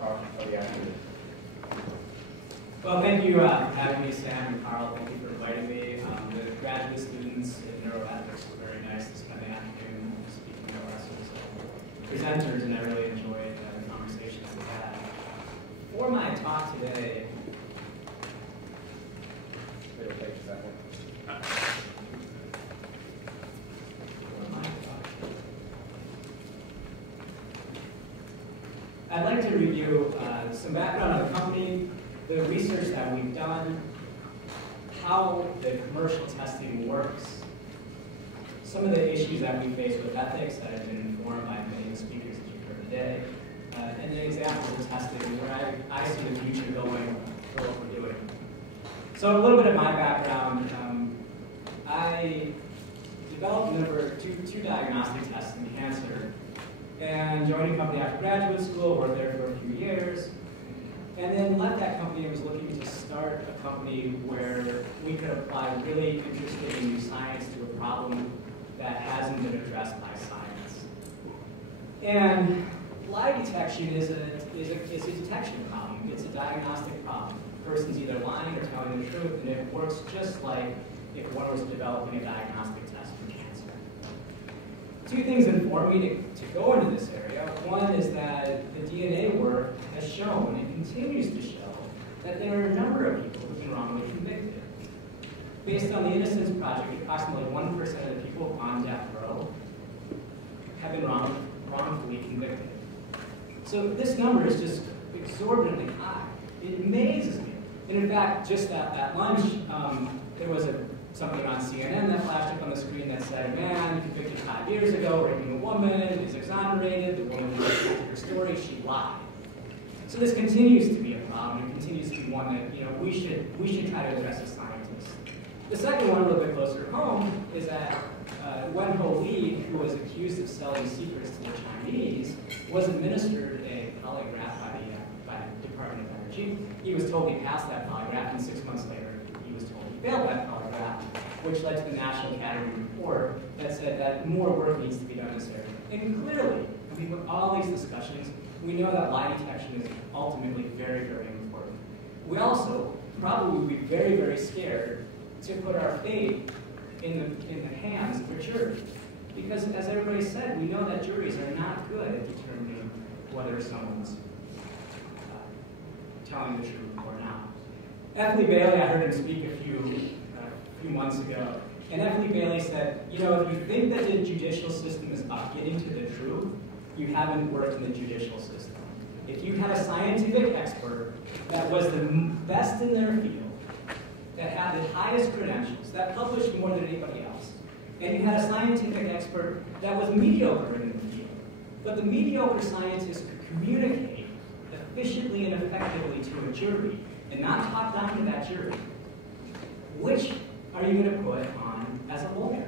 Well, thank you for having me, Sam and Carl. Thank you for inviting me. The graduate students in neuroethics were very nice to spend the afternoon speaking to us as presenters, and I really enjoyed the conversations we had. For my talk today, I'd like to review some background on the company, the research that we've done, how the commercial testing works, some of the issues that we face with ethics that have been informed by many of the speakers that you've heard today, and then examples of testing where I see the future going for what we're doing. So a little bit of my background. I developed two diagnostic tests in cancer, and joined a company after graduate school, worked there for a few years, and then left that company and was looking to start a company where we could apply really interesting new science to a problem that hasn't been addressed by science. And lie detection is a detection problem. It's a diagnostic problem. The person's either lying or telling the truth, and it works just like if one was developing a diagnostic test for cancer. Two things informed me to go into this area. One is that the DNA work has shown, and continues to show, that there are a number of people who've been wrongly convicted. Based on the Innocence Project, approximately 1% of the people on death row have been wrongfully convicted. So this number is just exorbitantly high. It amazes me. And in fact, just at lunch, there was something on CNN that flashed up on the screen that said, a man convicted 5 years ago, raping a woman, is exonerated, the woman who told her story, she lied. So this continues to be a problem. It continues to be one that we should try to address as scientists. The second one, a little bit closer to home, is that Wen Ho Lee, who was accused of selling secrets to the Chinese, was administered a polygraph by the Department of Energy. He was told he passed that polygraph, and 6 months later, he was told he failed that polygraph, which led to the National Academy report that said that more work needs to be done in this area. And clearly, I mean, with all these discussions, we know that lie detection is ultimately very, very important. We also probably would be very, very scared to put our faith in the hands of a jury. Because as everybody said, we know that juries are not good at determining whether someone's telling the truth or not. F. Lee Bailey, I heard him speak a few months ago, and F. Lee Bailey said, if you think that the judicial system is about getting to the truth, you haven't worked in the judicial system. If you had a scientific expert that was the best in their field, that had the highest credentials, that published more than anybody else, and you had a scientific expert that was mediocre in the field, but the mediocre scientist could communicate efficiently and effectively to a jury, and not talk down to that jury, which are you going to put on as a lawyer?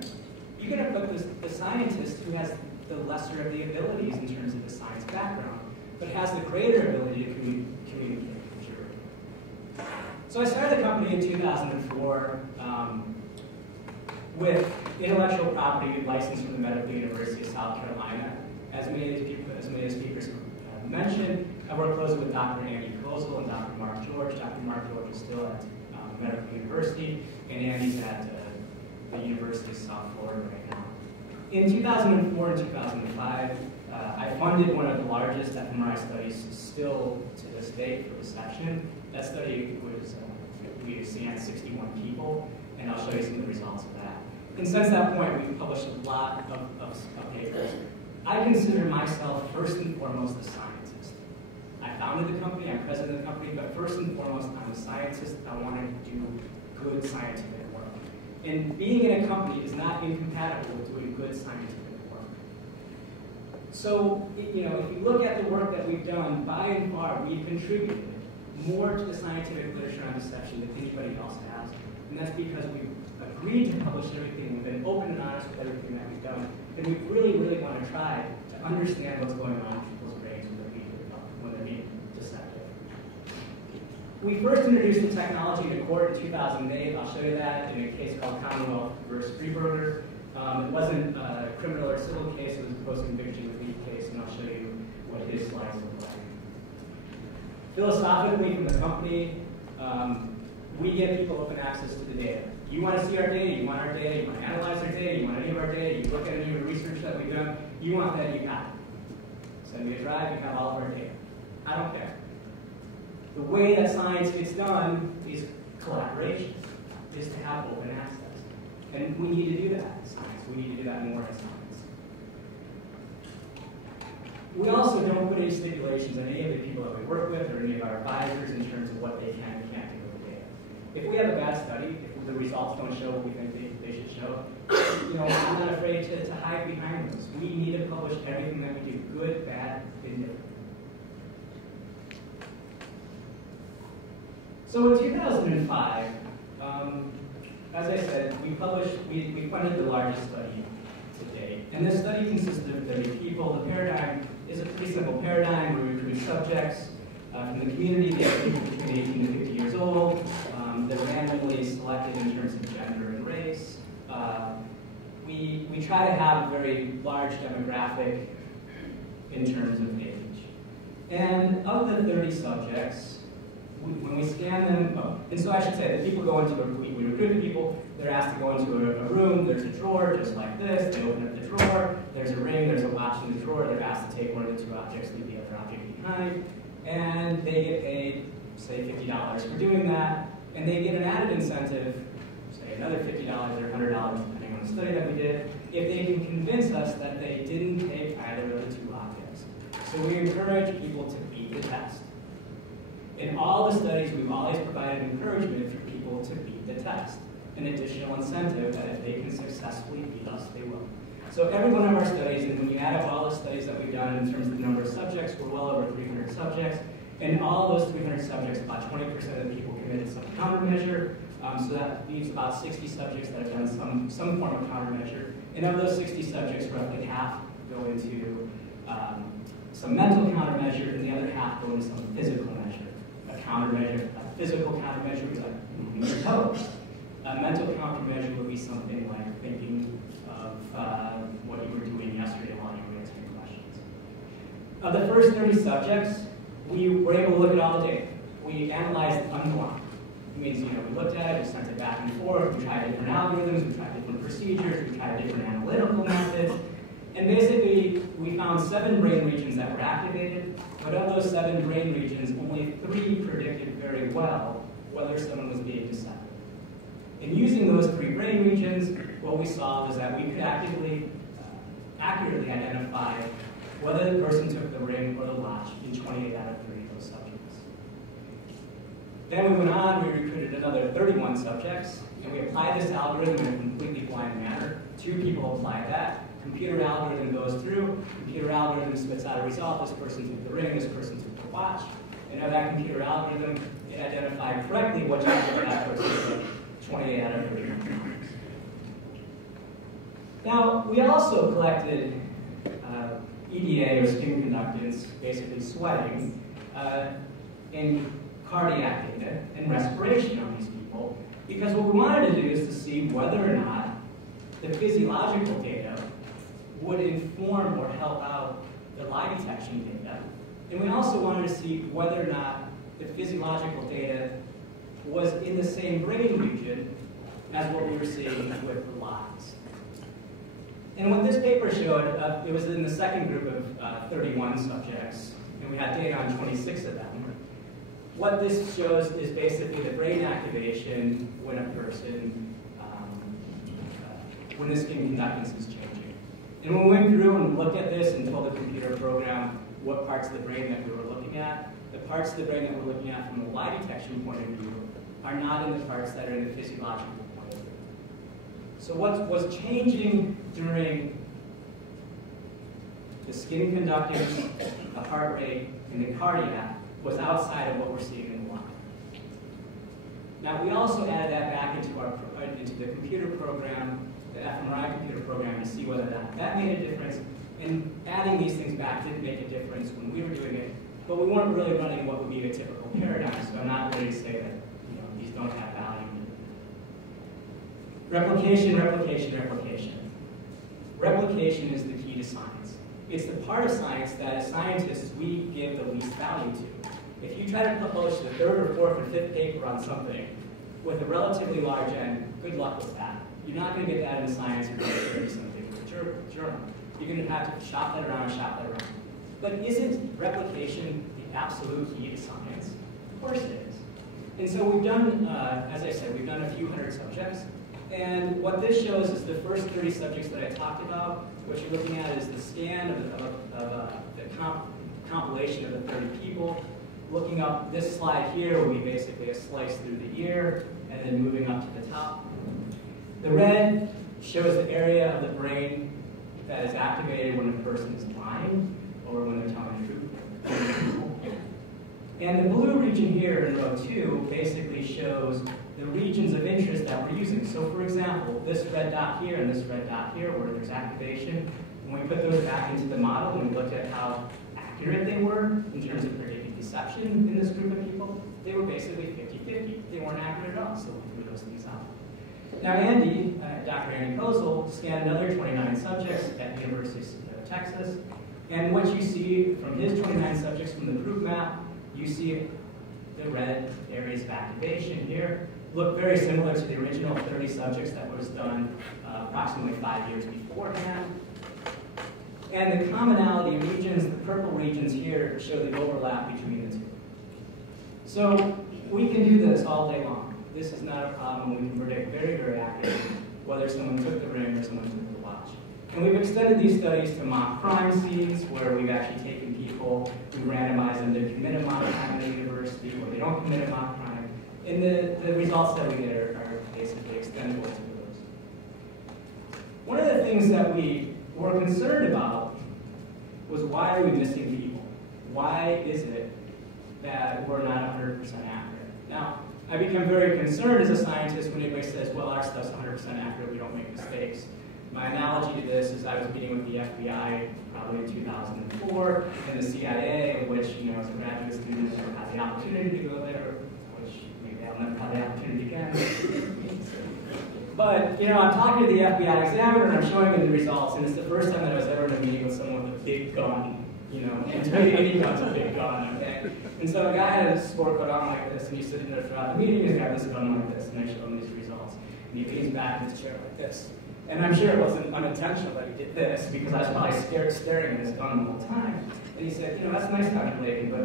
You're going to put the scientist who has the lesser of the abilities in terms of the science background, but has the greater ability to communicate with the jury. So I started the company in 2004 with intellectual property license from the Medical University of South Carolina. As many of the speakers mentioned, I work closely with Dr. Andy Kozel and Dr. Mark George. Dr. Mark George is still at Medical University, and Andy's at the University of South Florida right now. In 2004 and 2005, I funded one of the largest fMRI studies still to this day for reception. That study was, we scanned 61 people, and I'll show you some of the results of that. And since that point, we've published a lot of papers. I consider myself first and foremost a scientist. I founded the company, I'm president of the company, but first and foremost, I'm a scientist. I wanted to do good scientific work. And being in a company is not incompatible with doing good scientific work. So, if you look at the work that we've done, by and far, we've contributed more to the scientific literature on deception than anybody else has. And that's because we've agreed to publish everything, we've been open and honest with everything that we've done, and we really, really want to try to understand what's going on in people's brains when they're being deceptive. We first introduced the technology to court in 2008. I'll show you that in a case called Commonwealth versus Freeburger. It wasn't a criminal or civil case, it was a post-conviction relief case, and I'll show you what his slides look like. Philosophically, from the company, we give people open access to the data. You want to see our data, you want our data, you want to analyze our data, you want any of our data, you look at any of the research that we've done, you want that, you got it. Send me a drive, you have all of our data. I don't care. The way that science gets done is collaboration, is to have open access. And we need to do that in science. We need to do that more in science. We also don't put any stipulations on any of the people that we work with or any of our advisors in terms of what they can and can't do with the data. If we have a bad study, if the results don't show what we think they should show, I'm not afraid to hide behind those. We need to publish everything that we do, good, bad, indifferent. So in 2005, as I said, we funded the largest study to date. And this study consisted of 30 people. The paradigm is a pretty simple paradigm where we recruit subjects from the community. They are people between 18 to 50 years old. They're randomly selected in terms of gender and race. We try to have a very large demographic in terms of age. And of the 30 subjects, when we scan them, and so I should say that people go into we recruit the people, they're asked to go into a room, there's a drawer just like this, they open up the drawer, there's a ring, there's a watch in the drawer, they're asked to take one of the two objects, leave the other object behind, and they get paid, say, $50 for doing that, and they get an added incentive, say another $50 or $100, depending on the study that we did, if they can convince us that they didn't take either of the two objects. So we encourage people to beat the test. In all the studies, we've always provided encouragement for people to beat the test, an additional incentive that if they can successfully beat us, they will. So every one of our studies, and when you add up all the studies that we've done in terms of the number of subjects, we're well over 300 subjects. And all of those 300 subjects, about 20% of the people committed some countermeasure. So that leaves about 60 subjects that have done some form of countermeasure. And of those 60 subjects, roughly half go into some mental countermeasure, and the other half go into some physical measure. Countermeasure, a physical countermeasure would be like moving your toes. A mental countermeasure would be something like thinking of what you were doing yesterday while you were answering questions. Of the first 30 subjects, we were able to look at all the data. We analyzed unblind. It means, we looked at it, we sent it back and forth, we tried different algorithms, we tried different procedures, we tried different analytical methods. And basically, we found 7 brain regions that were activated, but of those 7 brain regions, only 3 predicted very well whether someone was being deceptive. And using those 3 brain regions, what we saw was that we could accurately identify whether the person took the ring or the watch in 28 out of 30 of those subjects. Then we went on, we recruited another 31 subjects, and we applied this algorithm in a completely blind manner. 2 people applied that. Computer algorithm goes through, computer algorithm spits out a result, this person took the ring, this person took the watch, and of that computer algorithm, it identified correctly what object that person took, 28 out of 30. Now, we also collected EDA or skin conductance, basically sweating, in cardiac data and respiration on these people, because what we wanted to do is to see whether or not the physiological data would inform or help out the lie detection data. And we also wanted to see whether or not the physiological data was in the same brain region as what we were seeing with the lies. And what this paper showed, it was in the second group of 31 subjects, and we had data on 26 of them. What this shows is basically the brain activation when a person, when the skin conductance is changing. And when we went through and looked at this and told the computer program what parts of the brain that we were looking at, the parts of the brain that we're looking at from the lie detection point of view are not in the parts that are in the physiological point of view. So what was changing during the skin conductance, the heart rate, and the cardiac was outside of what we're seeing in the lie. Now, we also added that back into the computer program, the fMRI computer program, to see whether that made a difference. And adding these things back didn't make a difference when we were doing it, but we weren't really running what would be a typical paradigm, so I'm not ready to say that these don't have value. Replication, replication, replication. Replication is the key to science. It's the part of science that as scientists we give the least value to. If you try to publish the third or fourth or fifth paper on something with a relatively large N, good luck with that. You're not going to get that in Science or something with a journal. You're going to have to shop that around. But isn't replication the absolute key to science? Of course it is. And so we've done, as I said, we've done a few hundred subjects. And what this shows is the first 30 subjects that I talked about. What you're looking at is the scan of the compilation of the 30 people. Looking up this slide here will be basically a slice through the ear, and then moving up to the top. The red shows the area of the brain that is activated when a person is lying or when they're telling the truth. And the blue region here in row 2 basically shows the regions of interest that we're using. So for example, this red dot here and this red dot here where there's activation, when we put those back into the model and we looked at how accurate they were in terms of predicting deception in this group of people, they were basically 50-50. They weren't accurate at all, so we threw those things out. Now Andy, Dr. Andy Kozel, scanned another 29 subjects at the University of Texas, and what you see from his 29 subjects from the group map, you see the red areas of activation here look very similar to the original 30 subjects that was done approximately 5 years beforehand. And the commonality regions, the purple regions here, show the overlap between the two. So we can do this all day long. This is not a problem. We can predict very, very accurately whether someone took the ring or someone took the watch. And we've extended these studies to mock crime scenes, where we've actually taken people, we randomize them to commit a mock crime at a university, or they don't commit a mock crime. And the results that we get are basically extendable to those. One of the things that we were concerned about was, why are we missing people? Why is it that we're not 100% accurate? Now, I become very concerned as a scientist when anybody says, well, our stuff's 100% accurate, we don't make mistakes. My analogy to this is I was meeting with the FBI probably in 2004, and the CIA, which, as a graduate student, I never had the opportunity to go there, which maybe I'll never have the opportunity again. But, I'm talking to the FBI examiner, and I'm showing him the results, and it's the first time that I was ever in a meeting with someone with a big gun. Any gun's a big gun, okay? And so a guy had a scorecard on like this, and he's sitting there throughout the meeting, and he's got this gun like this, and I show him these results. And he leans back in his chair like this. And I'm sure it wasn't unintentional that he did this, because I was probably staring at his gun the whole time. And he said, that's nice, Dr. Laken, but,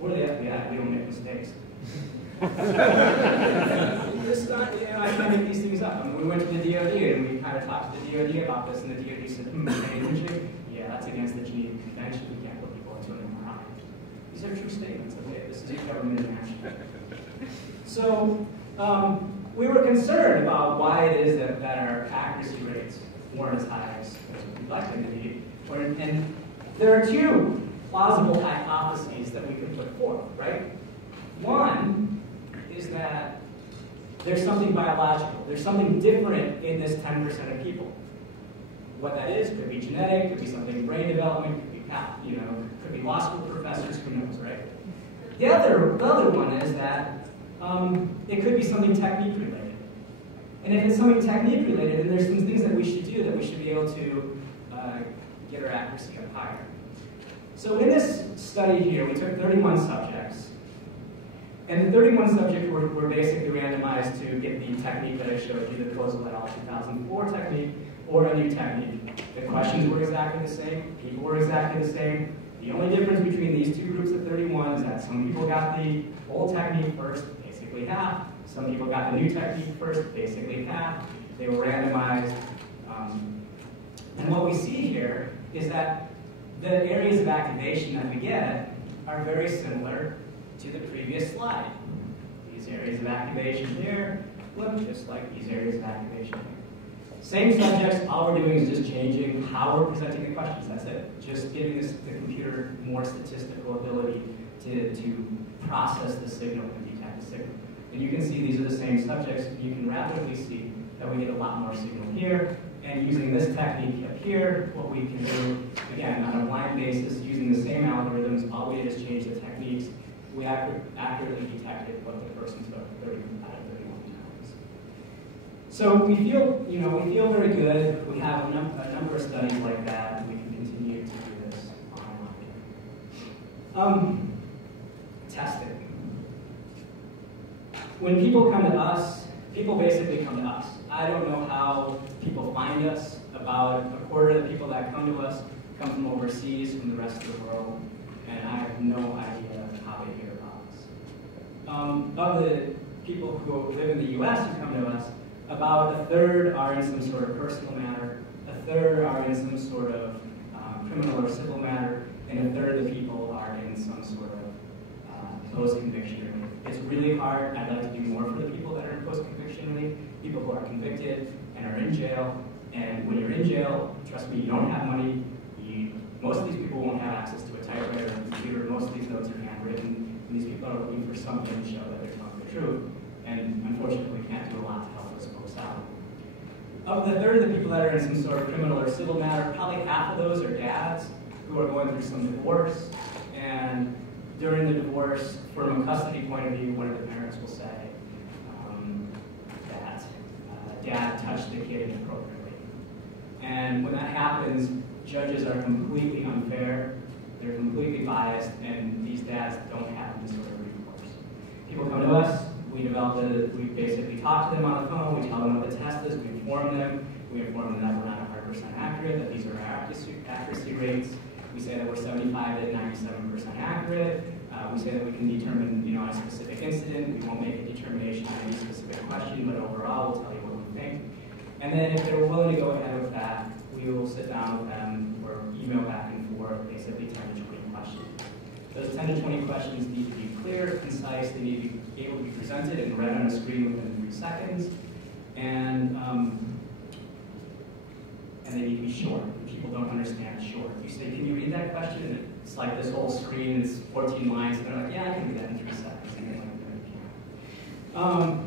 we're the FBI, we don't make mistakes. I can't make these things up. We went to the DOD, and we kind of talked to the DOD about this, and the DOD said, yeah, that's against the Geneva Convention. We can't put people into an MRI. These are true statements, okay? This is a government in action. So, we were concerned about why it is that our accuracy rates weren't as high as we'd like them to be. And there are two plausible hypotheses that we could put forth, right? One is that there's something biological. There's something different in this 10% of people. What that is could be genetic, could be something brain development, could be could be law school professors, who knows, right? The other one is that it could be something technique related. And if it's something technique related, then there's some things that we should do that we should be able to get our accuracy up higher. So in this study here, we took 31 subjects. And the 31 subjects were basically randomized to get the technique that I showed you, the Kozel et al. 2004 technique, or a new technique. The questions were exactly the same, people were exactly the same. The only difference between these two groups of 31 is that some people got the old technique first, basically half. Some people got the new technique first, basically half. They were randomized. And what we see here is that the areas of activation that we get are very similar to the previous slide. These areas of activation here look just like these areas of activation here. Same subjects, all we're doing is just changing how we're presenting the questions, that's it. Just giving the computer more statistical ability to process the signal and detect the signal. And you can see these are the same subjects. You can rapidly see that we get a lot more signal here. And using this technique up here, what we can do, again, on a blind basis, using the same algorithms, all we did is change the techniques. We accurately detected what the person took 30 out of 31 times. So we feel very good. We have a number of studies like that, and we can continue to do this on and on. when people come to us, people basically come to us. I don't know how people find us. About a quarter of the people that come to us come from overseas, from the rest of the world, and I have no idea how they hear about us. Of the people who live in the US who come to us, about a third are in some sort of personal matter, a third are in some sort of criminal or civil matter, and a third of the people are in some sort of post-conviction relief. It's really hard. I'd like to do more for the people that are in post-conviction relief, people who are convicted and are in jail. And when you're in jail, trust me, you don't have money. Most of these people won't have access to a typewriter or a computer. Most of these notes are handwritten. And these people are looking for something to show that they're telling the truth. And unfortunately, we can't do a lot to help those folks out. Of the third of the people that are in some sort of criminal or civil matter, probably half of those are dads who are going through some divorce. And during the divorce, from a custody point of view, one of the parents will say that dad touched the kid inappropriately. And when that happens, judges are completely unfair, they're completely biased, and these dads don't have any sort of recourse. People come to us, we basically talk to them on the phone, we tell them what the test is, we inform them that we're not 100% accurate, that these are our accuracy rates. We say that we're 75 to 97% accurate. We say that we can determine, on a specific incident. We won't make a determination on any specific question, but overall, we'll tell you what we think. And then if they're willing to go ahead with that, we will sit down with them or email back and forth, basically 10 to 20 questions. Those 10 to 20 questions need to be clear, concise, they need to be able to be presented and read on a screen within 3 seconds, and they need to be short. People don't understand short. You say, can you read that question? And it's like this whole screen is 14 lines, and they're like, yeah, I can read that in 3 seconds. And they're like, no, you can't.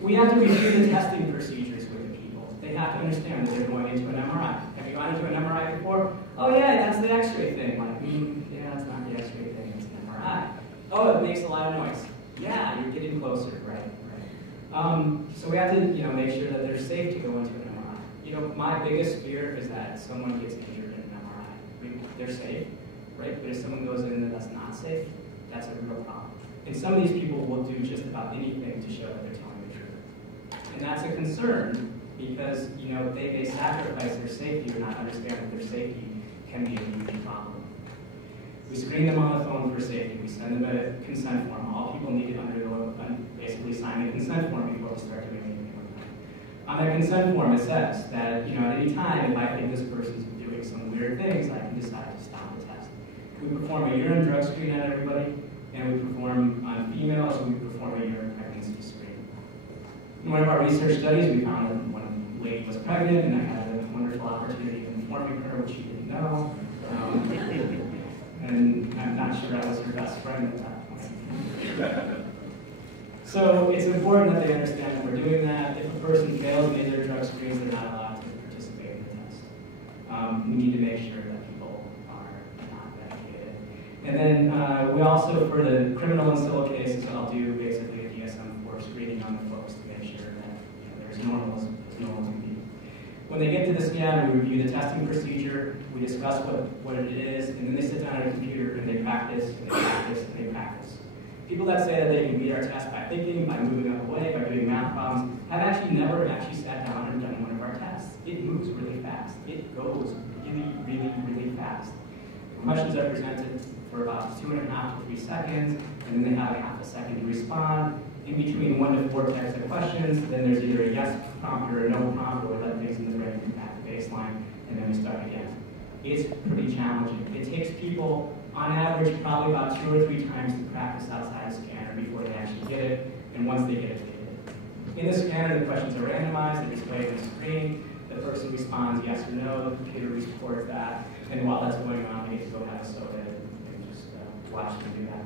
We have to review the testing procedures with the people. They have to understand that they're going into an MRI. Have you gone into an MRI before? Oh yeah, that's the X-ray thing. Like, yeah, that's not the X-ray thing, it's an MRI. Oh, it makes a lot of noise. Yeah, you're getting closer, right? So we have to, make sure that they're safe to go into an MRI. My biggest fear is that someone gets injured in an MRI. They're safe, right? But if someone goes in that's not safe, that's a real problem. And some of these people will do just about anything to show that they're telling the truth. And that's a concern because, they sacrifice their safety or not understand that their safety can be a huge problem. We screen them on the phone for safety. We send them a consent form. All people need to basically sign a consent form before we start doing anything with them. On that consent form, it says that, at any time, if I think this person's doing some weird things, I can decide to stop the test. We perform a urine drug screen on everybody, and we perform on females, we perform a urine pregnancy screen. In one of our research studies, we found that one lady was pregnant, and I had a wonderful opportunity of informing her, which she didn't know. And I'm not sure I was her best friend at that point. So it's important that they understand that we're doing that. If a person fails to get their drug screens, they're not allowed to participate in the test. We need to make sure that people are not medicated. And then we also, for the criminal and civil cases, I'll do basically a DSM-4 screening on the folks to make sure that they're as normal as normal can be. When they get to the scan, we review the testing procedure, we discuss what it is, and then they sit down at a computer and they practice, and they practice, and they practice. People that say that they can beat our test by thinking, by moving out of the way, by doing math problems, have never sat down and done one of our tests. It moves really fast. It goes really, really, really fast. The questions are presented for about 2.5 to 3 seconds, and then they have a half a second to respond. In between 1 to 4 types of questions, then there's either a yes prompt or a no prompt, or we let things in the brain come back to baseline, and then we start again. It's pretty challenging. It takes people, on average, probably about 2 or 3 times to practice outside a scanner before they actually get it, and once they get it, they get it. In the scanner, the questions are randomized, they're displayed on the screen, the person responds yes or no, the computer records that, and while that's going on, they get to go have a soda and just watch them do that.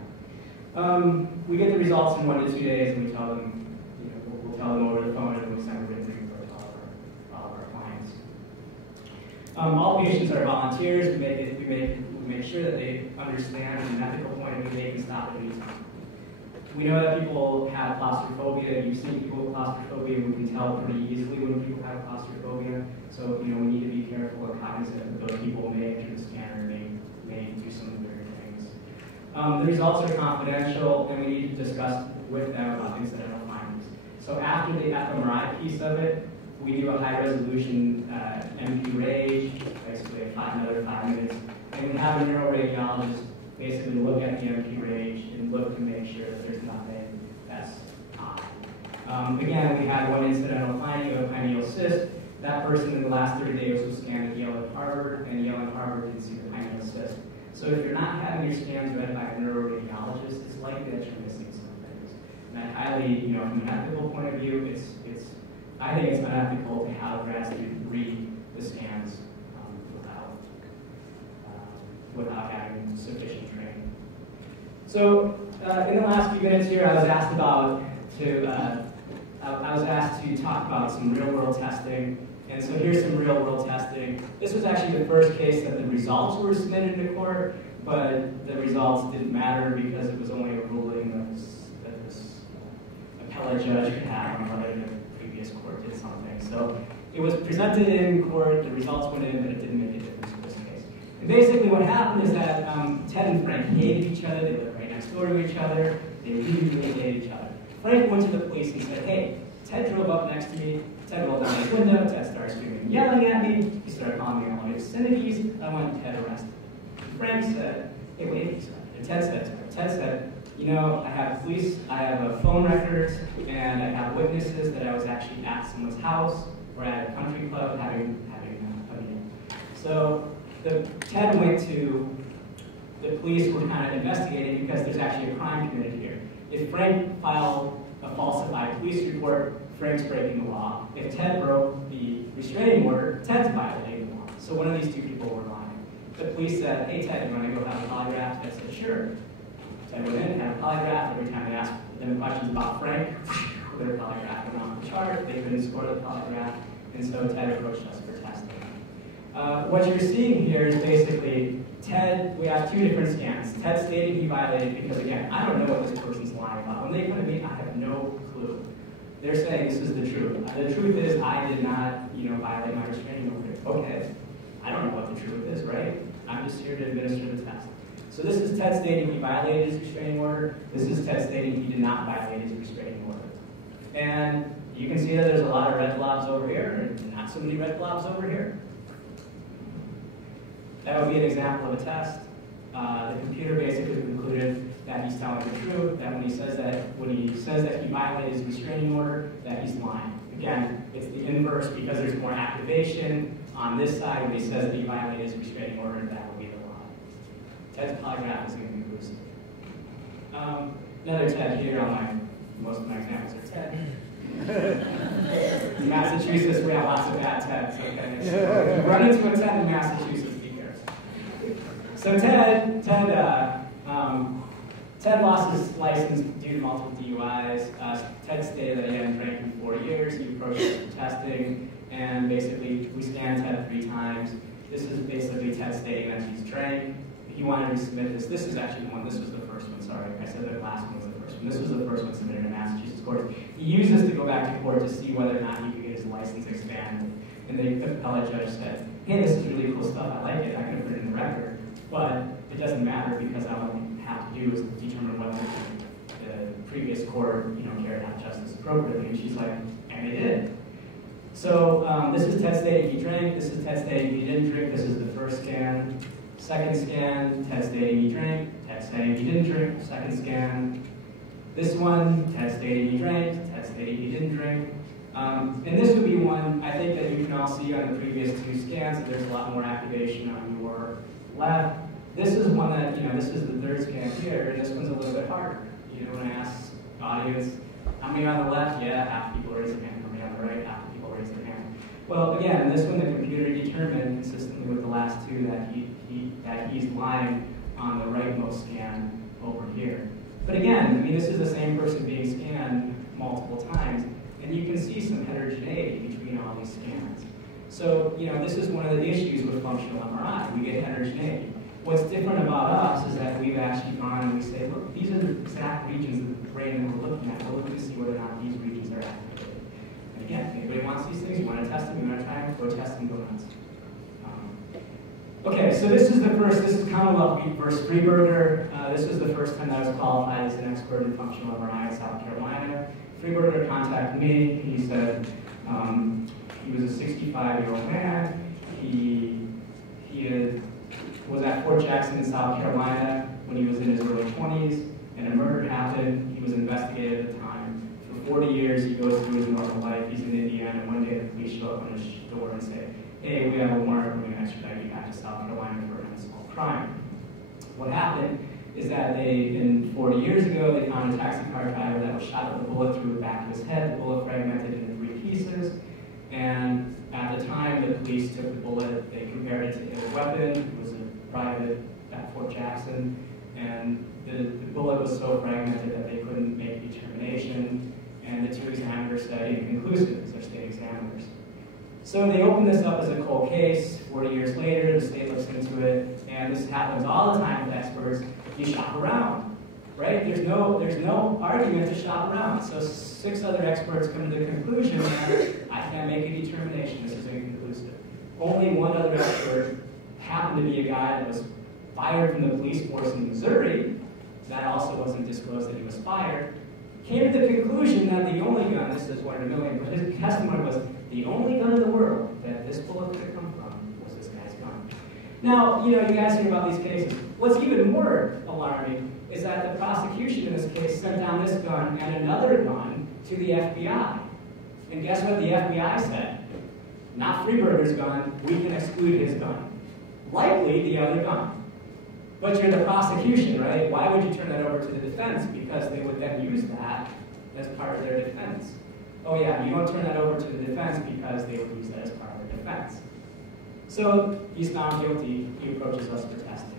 We get the results in 1 to 2 days, and we tell them, we'll tell them over the phone, and we'll send a written report to all of our clients. All patients are volunteers. We make sure that they understand from an ethical point of view they can stop at any time. We know that people have claustrophobia. You've seen people with claustrophobia. We can tell pretty easily when people have claustrophobia. So we need to be careful and cognizant that those people may enter the scanner, may do some weird things. The results are confidential, and we need to discuss with them about things that are So after the fMRI piece of it, we do a high-resolution MP rage, basically another 5 minutes, and we have a neuroradiologist basically look at the MP rage and look to make sure that there's nothing that's odd. Again, we had one incidental finding of a pineal cyst. That person in the last 30 days was scanned at Yale and Harvard, and Yale and Harvard didn't see the pineal cyst. So if you're not having your scans read by a neuroradiologist, it's likely that you're missing some things. And I highly, from an ethical point of view, I think it's unethical to have grad students read the scans without having sufficient training. So in the last few minutes here, I was asked to talk about some real-world testing. And so here's some real-world testing. This was actually the first case that the results were submitted to court, but the results didn't matter because it was only a ruling that this appellate judge could have on whether the previous court did something. So it was presented in court, the results went in, but it didn't make a difference in this case. And basically what happened is that Ted and Frank hated each other, they lived right next door to each other, they really hated each other. Frank went to the police and said, hey, Ted drove up next to me, Ted rolled down his window, Ted started screaming and yelling at me, he started calling me all my obscenities, I want Ted arrested. Frank said, hey, wait a second. And Ted said, I have police, I have phone records, and I have witnesses that I was actually at someone's house or at a country club having a meal. So Ted went to, the police were kind of investigating because there's actually a crime committed here. If Frank filed a falsified police report, Frank's breaking the law. If Ted broke the restraining order, Ted's violating the law. So one of these two people were lying. The police said, hey Ted, you want to go have a polygraph? Ted said, sure. Ted went in, had a polygraph. Every time they asked them questions about Frank, their polygraph went off the chart. They couldn't score the polygraph. And so Ted approached us for testing. What you're seeing here is basically Ted, we have two different scans. Ted stated he violated because, again, I don't know what this person's lying about. When they come to me, I have no clue. They're saying this is the truth. The truth is I did not, violate my restraining order. Okay, I don't know what the truth is, right? I'm just here to administer the test. So this is Ted stating he violated his restraining order. This is Ted stating he did not violate his restraining order. And you can see that there's a lot of red blobs over here and not so many red blobs over here. That would be an example of a test. The computer basically concluded that he's telling the truth, that when he says that he violated his restraining order, that he's lying. Again, it's the inverse because there's more activation on this side. When he says that he violated his restraining order, that would be the lie. Ted's polygraph is going to be gruesome. Another Ted here on most of my examples are Ted. In Massachusetts, we have lots of bad Teds, okay? So if you run into a Ted in Massachusetts, be careful. So Ted lost his license due to multiple DUIs. Ted stated that he hadn't drank in 4 years. He approached us for testing, and basically we scanned Ted 3 times. This is basically Ted stating that he's drank. He wanted to submit this. This is actually the one. This was the first one. Sorry, I said the last one was the first one. This was the first one submitted in Massachusetts court. He used this to go back to court to see whether or not he could get his license expanded. And the appellate judge said, hey, this is really cool stuff. I like it. I can put it in the record. But it doesn't matter because all we have to do is determine whether the previous court, carried out justice appropriately. And she's like, and they did. So this is Ted stating he drank. This is Ted stating he didn't drink. This is the first scan. Second scan, Ted stating he drank. Ted stating he didn't drink. Second scan. This one, Ted stating he drank. Ted stating he didn't drink. And this would be one, I think, that you can all see on the previous 2 scans, that there's a lot more activation on your left. This is one that, this is the 3rd scan here, and this one's a little bit harder. When I ask the audience, how many on the left? Yeah, half the people raise their hand. How many on the right? Half the people raise their hand. Well, again, this one the computer determined, consistently with the last 2, that he's lying on the rightmost scan over here. But again, this is the same person being scanned multiple times, and you can see some heterogeneity between all these scans. So, this is one of the issues with functional MRI. We get heterogeneity. What's different about us is that we've actually gone and we say, look, these are the exact regions of the brain that we're looking at. We're looking to see whether or not these regions are activated. And again, if anybody wants these things, you want to test them, you want to try them, go test them, go nuts. Okay, so this is Commonwealth versus Freeberger. This was the first time that I was qualified as an expert in functional MRI in South Carolina. Freiberger contacted me. He said he was a 65-year-old man. He was at Fort Jackson in South Carolina when he was in his early 20s, and a murder happened. He was investigated at the time. For 40 years, he goes through his normal life. He's in Indiana, and one day the police show up on his door and say, hey, we have a warrant, we're going to extradite you back to South Carolina for an unsolved crime. What happened is that 40 years ago, they found a taxi car driver that was shot with a bullet through the back of his head. The bullet fragmented into 3 pieces. And at the time, the police took the bullet, they compared it to a weapon. It was a private at Fort Jackson. And the bullet was so fragmented that they couldn't make a determination. And the 2 examiners said inconclusive, as their state examiners. So they opened this up as a cold case. 40 years later, the state looks into it, and this happens all the time with experts. You shop around, right? There's no argument to shop around. So 6 other experts come to the conclusion that I can't make a determination. This is inconclusive. Only 1 other expert happened to be a guy that was fired from the police force in Missouri. That also wasn't disclosed that he was fired. Came to the conclusion that the only gun, this is 1 in a million, but his testimony was the only gun in the world that this bullet could come from was this guy's gun. Now, you guys hear about these cases. What's even more alarming is that the prosecution in this case sent down this gun and another gun to the FBI. And guess what the FBI said? Not Freiberger's gun, we can exclude his gun. Likely the other gun. But you're the prosecution, right? Why would you turn that over to the defense? Because they would then use that as part of their defense. Oh yeah, you don't turn that over to the defense because they would use that as part of their defense. So he's found guilty, he approaches us for testing.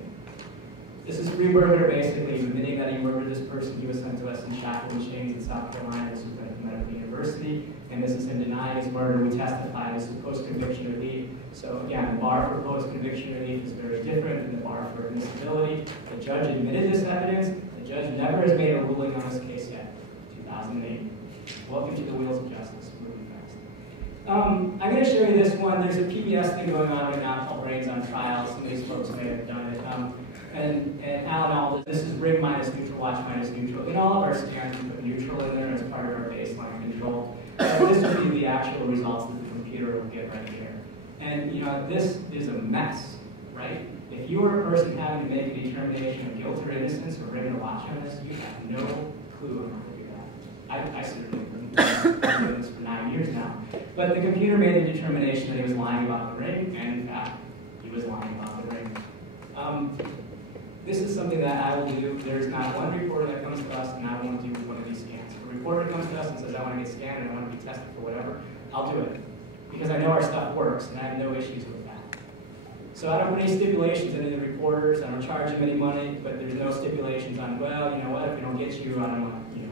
This is Freiberger basically admitting that he murdered this person. He was sent to us in shackles and chains in South Carolina. This was at Medical University. And this is him denying his murder. We testified as to post-conviction relief. So again, the bar for post-conviction relief is very different than the bar for admissibility. The judge admitted this evidence. The judge never has made a ruling on this case yet. 2008. Welcome to the wheels of justice. Moving fast. I'm going to show you this one. There's a PBS thing going on right now called Brains on Trial. Some of these folks may have done it. And Alan, this is rig minus neutral, watch minus neutral. In all of our scans, we put neutral in there as part of our baseline control. This would be the actual results that the computer will get right here. And this is a mess, right? If you were a person having to make a determination of guilt or innocence or rigging a watch on this, you have no clue on how to do that. I certainly couldn't. I've been doing this for 9 years now. But the computer made the determination that he was lying about the ring, and in fact, he was lying about the ring. This is something that I will do. There's not one reporter that comes to us and I want to do one of these scans. If a reporter comes to us and says, I want to get scanned and I want to be tested for whatever, I'll do it. Because I know our stuff works and I have no issues with that. So I don't put any stipulations on any of the reporters. I don't charge them any money, but there's no stipulations on, well, you know what, if we don't get you, I don't want you.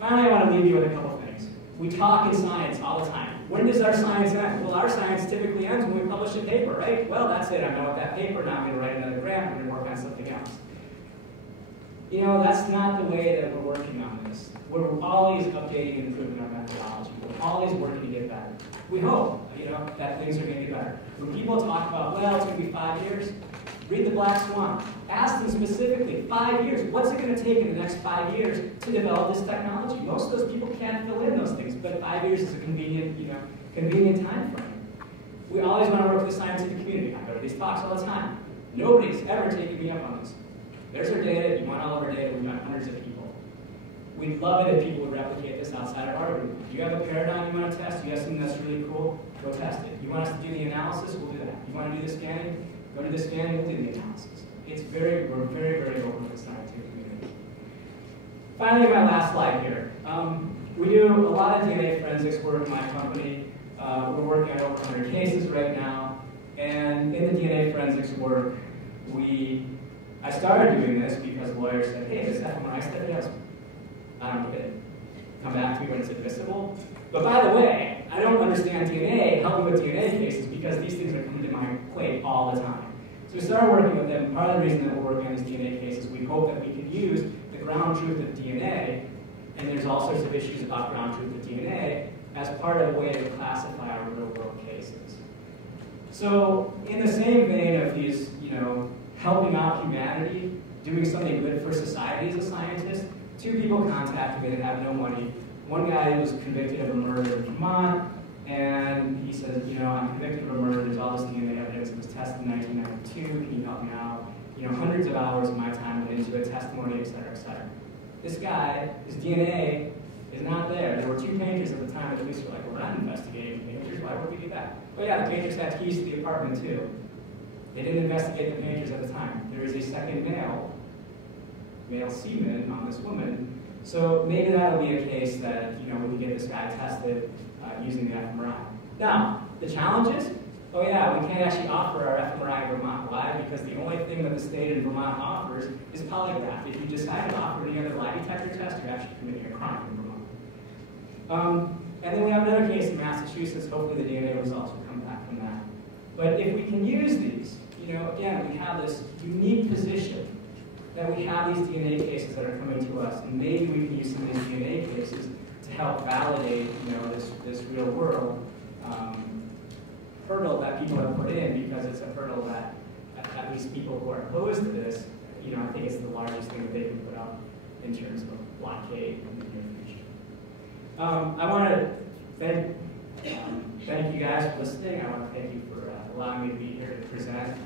Finally, I want to leave you with a couple things. We talk in science all the time. When does our science end? Well, our science typically ends when we publish a paper, right? Well, that's it. I'm done with that paper. Now I'm going to write another grant. I'm going to work on something else. That's not the way that we're working on this. We're always updating and improving our methodology. We're always working to get better. We hope, that things are going to get better. When people talk about, well, it's going to be 5 years, read The Black Swan. Ask them specifically, 5 years. What's it going to take in the next 5 years to develop this technology? Most of those people can't fill in those things, but 5 years is a convenient time frame. We always want to work with the scientific community. I go to these talks all the time. Nobody's ever taken me up on this. There's our data. You want all of our data. We've got hundreds of people. We'd love it if people would replicate this outside of our group. If you have a paradigm you want to test, you have something that's really cool, go test it. You want us to do the analysis, we'll do that. You want to do the scanning, go to the scanning, we'll do the analysis. We're very, very open to the scientific community. Finally, my last slide here. We do a lot of DNA forensics work in my company. We're working on over 100 cases right now. And in the DNA forensics work, I started doing this because lawyers said, hey, this fMRI stuff, I don't get it. Come back to me when it's admissible. But by the way, I don't understand DNA, helping with DNA cases, because these things are coming to my plate all the time. So we started working with them. Part of the reason that we're working on these DNA cases, we hope that we can use the ground truth of DNA, and there's all sorts of issues about ground truth of DNA, as part of a way to classify our real-world cases. So in the same vein of these, helping out humanity, doing something good for society as a scientist, two people contacted me that have no money. One guy was convicted of a murder in Vermont, and he says, you know, I'm convicted of a murder, there's all this DNA evidence, it was tested in 1992, can you help me out? You know, hundreds of hours of my time went into it, testimony, et cetera, et cetera. This guy, his DNA is not there. There were two painters at the time, the police were like, we're not investigating painters, why would we do that? But yeah, the painters had keys to the apartment too. They didn't investigate the painters at the time. There is a second male semen on this woman, so maybe that'll be a case that, you know, we can get this guy tested using the fMRI. Now, the challenge is, oh yeah, we can't actually offer our fMRI in Vermont. Why? Because the only thing that the state in Vermont offers is polygraph. If you decide to offer any other lie detector test, you're actually committing a crime in Vermont. And then we have another case in Massachusetts. Hopefully the DNA results will come back from that. But if we can use these, you know, again, we have this unique position that we have these DNA cases that are coming to us, and maybe we can use some of these DNA cases to help validate, you know, this real world hurdle that people have put in, because it's a hurdle that at least people who are opposed to this, you know, I think it's the largest thing that they can put up in terms of blockade in the near future. I want to thank you guys for listening. I want to thank you for allowing me to be here to present.